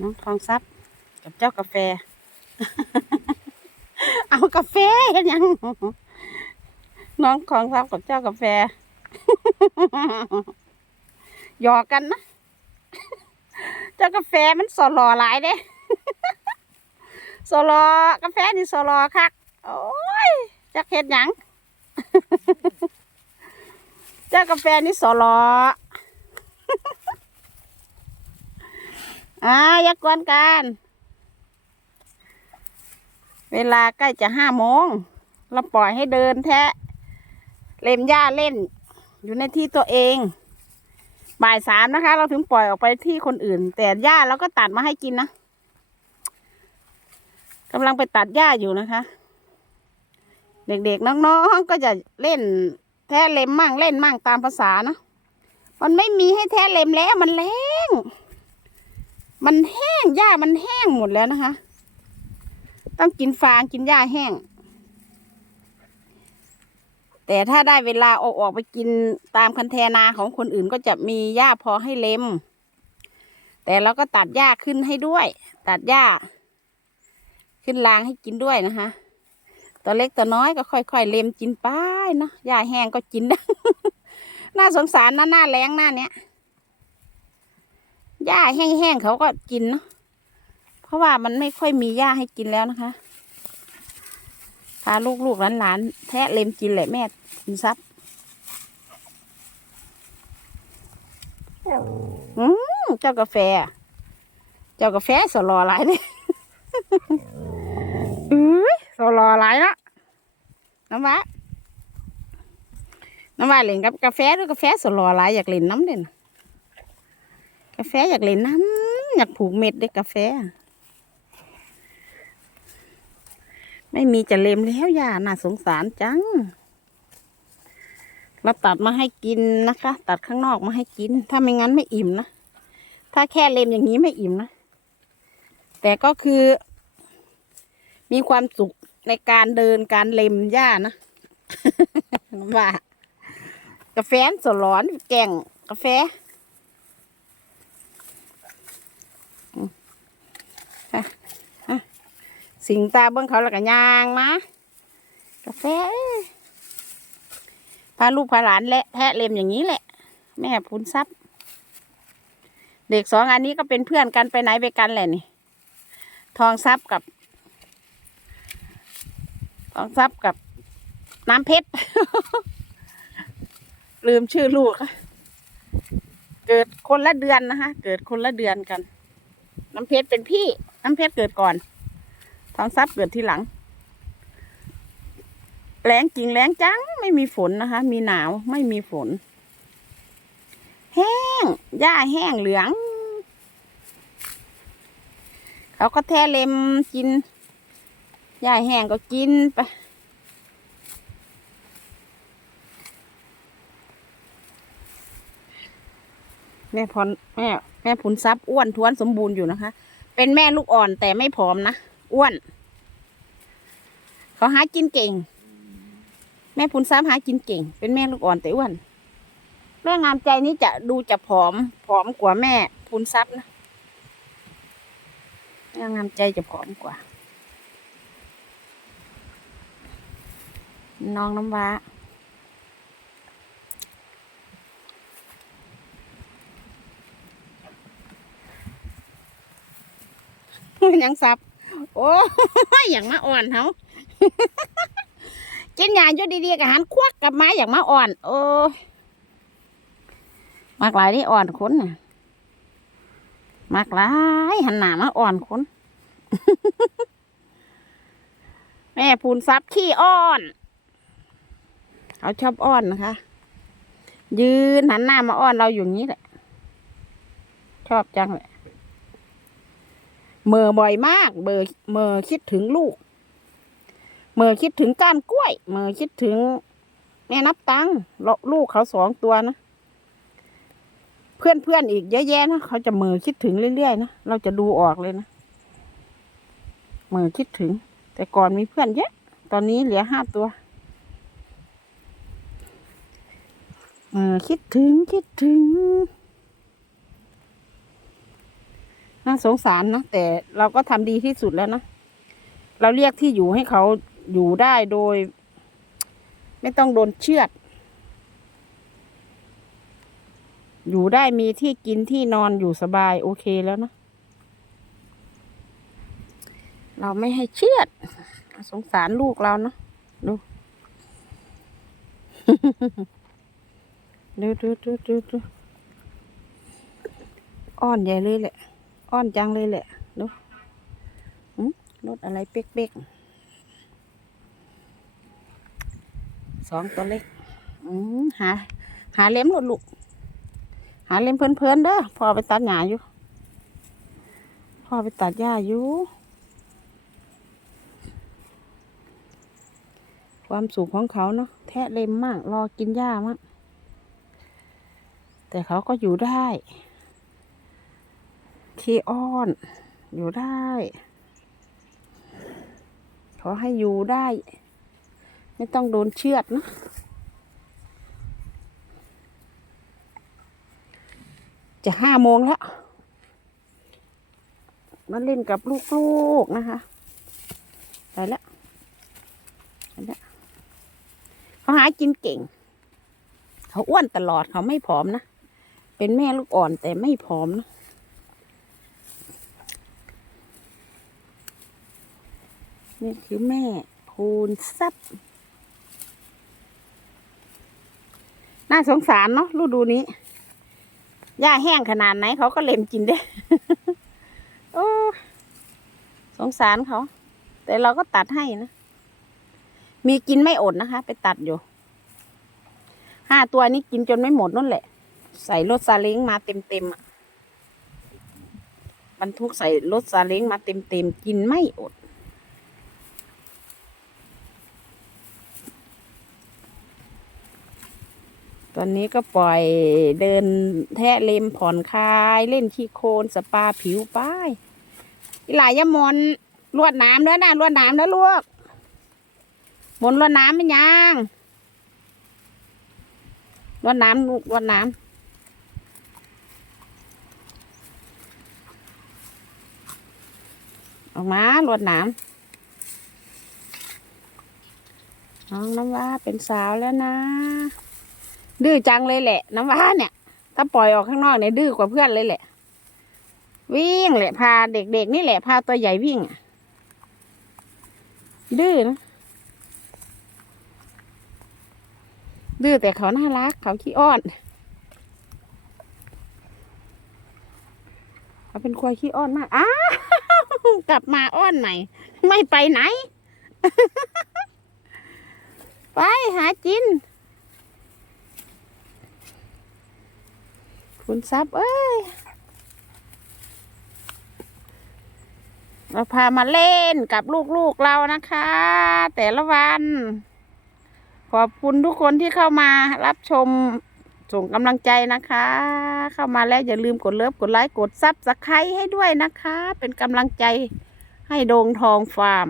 น้องทองซับกับเจ้ากาแฟ เอากาแฟเฮ็ดหยัง น้องทองซับกับเจ้ากาแฟ หยอกกันนะ เจ้ากาแฟมันสอล่อหลายเด้สอลอกาแฟนี่สอลอคัก โอ้ยจักเฮ็ดหยัง เจ้ากาแฟนี่สอลอ อ่าอย่ากวนกัน เวลาใกล้จะห้าโมง เราปล่อยให้เดินแทะ เล่มหญ้าเล่น อยู่ในที่ตัวเอง บ่ายสามนะคะ เราถึงปล่อยออกไปที่คนอื่น แต่หญ้าเราก็ตัดมาให้กินนะกำลังไปตัดหญ้าอยู่นะคะ เด็กๆน้องๆก็จะเล่นแทะเล็มมั่งเล่นมั่งตามภาษานะ มันไม่มีให้แทะเล็มแล้วมันแล้ง มันแห้งหญ้ามันแห้งหมดแล้วนะคะ ต้องกินฟางกินหญ้าแห้ง แต่ถ้าได้เวลาเอาออกไปกินตามคันแทนาของคนอื่นก็จะมีหญ้าพอให้เล็ม แต่เราก็ตัดหญ้าขึ้นให้ด้วย ตัดหญ้า ขึ้นรางให้กินด้วยนะคะ ตัวเล็กตัวน้อยก็ค่อยๆเล็มกินไปเนาะหญ้าแห้งก็กินได้น่าสงสารนะหน้าแรงหน้าเนี้ย หญ้าแห้งๆเขาก็กินเนาะเพราะว่ามันไม่ค่อยมีหญ้าให้กินแล้วนะคะพาลูกๆหลานๆแทะเล็มกินแหละแม่กินซับอืมเจ้ากาแฟ เจ้ากาแฟสลอหลายเลยอุ้ยสลอหลายละน้ำว้าน้ำว้าเล่นกับกาแฟหรือกาแฟสลอหลายอยากเล่นน้ำเด่น กาแฟอยากเล่นน้ำอยากผูกเม็ดด้วยกาแฟ ไม่มีจะเล็มแล้วย่าน่าสงสารจังเราตัดมาให้กินนะคะ ตัดข้างนอกมาให้กิน ถ้าไม่งั้นไม่อิ่มนะ ถ้าแค่เล็มอย่างนี้ไม่อิ่มนะ แต่ก็คือ มีความสุขในการเดินการเล็มหญ้านะว่ากาแฟสลอนแก่งกาแฟอืมอะอะ สิงตาเบิ้งเขาแล้วก็ย่างมากาแฟเอ้ยพาลูกพาหลานและแทะเล็มอย่างนี้แหละ แม่พูนซับเด็กสองอันนี้ก็เป็นเพื่อนกันไปไหนไปกันแหละนี่ ทองซับกับ ทองซับกับน้ำเพชร ลืมชื่อลูกเกิดคนละเดือนนะคะ เกิดคนละเดือนกัน น้ำเพชรเป็นพี่ น้ำเพชรเกิดก่อน ทองซับเกิดที่หลังแรงจริงแรงจังไม่มีฝนนะคะ มีหนาวไม่มีฝน แห้งหญ้าแห้งเหลือง เขาก็แท้เล็มกินหญ้าแห้งก็กินไปแม่พรแม่แม่ผุนทรัพย์อ้วนท้วนสมบูรณ์อยู่นะคะ เป็นแม่ลูกอ่อนแต่ไม่ผอมนะ อ้วน เขาหากินเก่ง แม่ผุนทรัพย์หากินเก่ง เป็นแม่ลูกอ่อนแต่อ้วน แม่งามใจนี้จะดูจะผอม ผอมกว่าแม่ผุนทรัพย์นะแม่งามใจจะผอมกว่า น้องน้ำว้ายังสับ โอ้ยอย่างมาอ่อนเขากินยาอยู่ดีๆกับหันควักกับมาอย่างมาอ่อน โอ้มากหลายที่อ่อนคนน่ะมากหลายหันหน้ามาอ่อนคนแม่พูนซับขี้อ้อนเขาชอบอ้อนนะคะ ยืนหันหน้ามาอ้อนเราอยู่อย่างนี้แหละ ชอบจังเลย เมื่อบ่อยมาก เบอเมื่อคิดถึงลูก เมื่อคิดถึงก้านกล้วย เมื่อคิดถึง แม่นับตังลูกเขาสองตัวนะ เพื่อนเพื่อนอีกเยอะแยะนะเขาจะเมื่อคิดถึงเรื่อยๆนะเราจะดูออกเลยนะเมื่อคิดถึง แต่ก่อนมีเพื่อนเยอะ ตอนนี้เหลือห้าตัวเมื่อคิดถึงคิดถึง น่าสงสารนะแต่เราก็ทำดีที่สุดแล้วนะ เราเรียกที่อยู่ให้เขาอยู่ได้โดย ไม่ต้องโดนเชือด อยู่ได้มีที่กินที่นอนอยู่สบายโอเคแล้วนะ เราไม่ให้เชือด สงสารลูกเราเนาะดูดูดูดูดูดูอ้อนใหญ่เลยแหละ อ้อนจังเลยแหละดูรถอะไรเป๊กๆสองตัวเล็กหา หาเล็มหลุดลูก หาเล็มเพลินๆเด้อพ่อไปตัดหญ้าอยู่พ่อไปตัดหญ้าอยู่ความสุขของเขาเนาะแทะเล็มมาก รอกินหญ้ามาก แต่เขาก็อยู่ได้ ขี้อ้อน อยู่ได้ ขอให้อยู่ได้ ไม่ต้องโดนเชือดนะจะห้าโมงแล้วมาเล่นกับลูกๆนะคะไปแล้วไปแล้วเขาหากินเก่ง เขาอ้วนตลอดเขาไม่ผอมนะ เป็นแม่ลูกอ่อนแต่ไม่ผอมนะ นี่คือแม่พูนซับน่าสงสารเนาะฤดูนี้ หญ้าแห้งขนาดไหนเขาก็เล็มกินได้โอ้สงสารเขา แต่เราก็ตัดให้นะ มีกินไม่อดนะคะ ไปตัดอยู่ห้าตัวนี้กินจนไม่หมดนั่นแหละ ใส่รถซาเล้งมาเต็มเต็มบรรทุกใส่รถซาเล้งมาเต็มเต็มกินไม่อด ตอนนี้ก็ปล่อยเดินแทะเล็มผ่อนคลายเล่นขี้โคลนสปาผิวป้ายหลายยามนลวดน้ำแล้วนะลวดน้ำแล้วลวกมนลวดน้ำเป็นยังลวดน้ำลูกลวดน้ำออกมาลวดน้ำน้องน้ำว่าเป็นสาวแล้วนะ ดื้อจังเลยแหละ น้ำว้าเนี่ย ถ้าปล่อยออกข้างนอกเนี่ยดื้อกว่าเพื่อนเลยแหละ วิ่งแหละพาเด็กๆนี่แหละพาตัวใหญ่วิ่งดื้อนะดื้อแต่เขาน่ารัก เขาขี้อ้อนเขาเป็นควายขี้อ้อนมากอ้าวกลับมาอ้อนใหม่ ไม่ไปไหน ไปหาจิน คุณซับเอ้ย เราพามาเล่นกับลูกๆเรานะคะ แต่ละวัน ขอบคุณทุกคนที่เข้ามารับชมส่งกำลังใจนะคะ เข้ามาแล้วอย่าลืมกดเลิฟกดไลค์กดซับสไครต์ให้ด้วยนะคะ เป็นกำลังใจให้โดงทองฟาร์ม